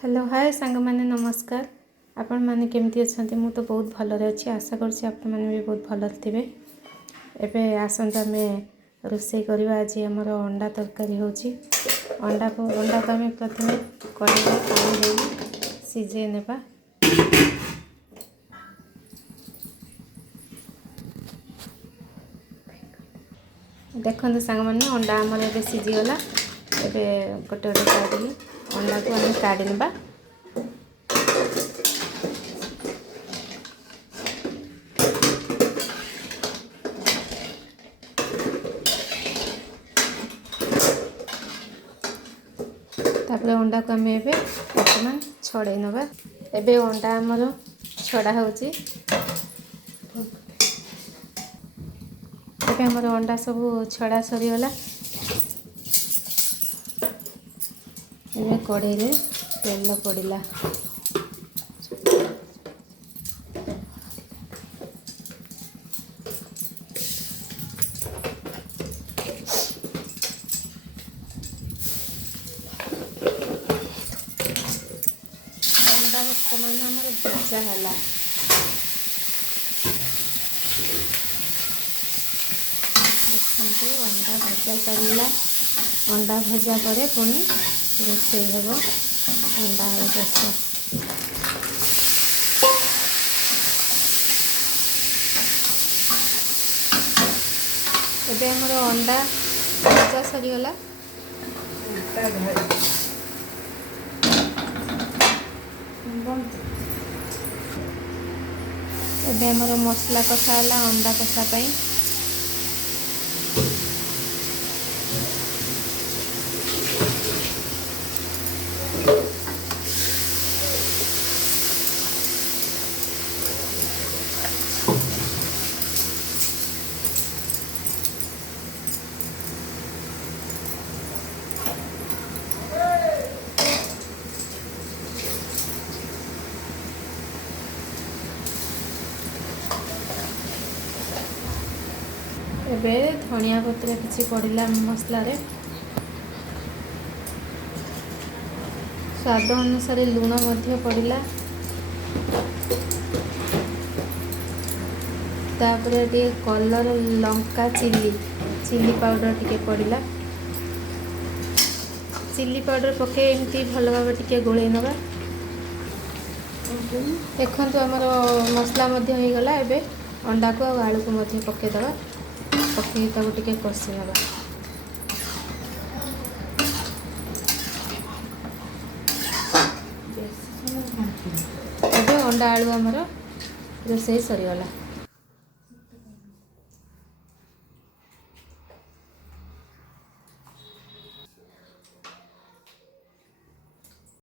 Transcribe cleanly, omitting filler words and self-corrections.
Hello hi सांग माने नमस्कार। आपण माने केमती अछंती? मु तो बहुत भलरे अच्छी आशा करछि आपण माने भी बहुत भल थिबे। एबे आसंत हमें रोषे करबा। आज हमर अंडा तरकारी होछि। अंडा को हमें प्रथमे कढ़ाई में पानी दे सिझे नेबा। देखते सांग माने अंडा हमर एबे सिझी गला। एबे गोटे गोटे काढी अंडा को हम काढी नेबा। तापर अंडा को हमें एबे वर्तमान छड़े नबा। एबे अंडा हमर छड़ा होछि। एबे हमर अंडा सब छड़ा सरी गला। एबे कढ़ाई रे तेल पड़िला। अंडा वर्तमान हमर भजा हला। देखते अंडा भजा सरला। अंडा भजा पर पुणी रोषे हम अंडा आलू कषा। एबे हमर अंडा भजा सरीगला। एबे हमर मसला कषा हला अंडा कषा पई। एबे धनिया पत्र किसी पड़िला मसला रे। स्वाद अनुसार लूण मध्य पड़िला। तापरे टे कलर लंका चिली पाउडर टिके पड़िला। चिली पाउडर पके एमती भल भाव टिके गोले नबा। देखंतु हमर मसला मध्य हो गला। एबे अंडा को आलू को मध्य पके दबा। पके ताको टिके कषि नबा। एबे अंडा आलू हमर रोषे सरी गला।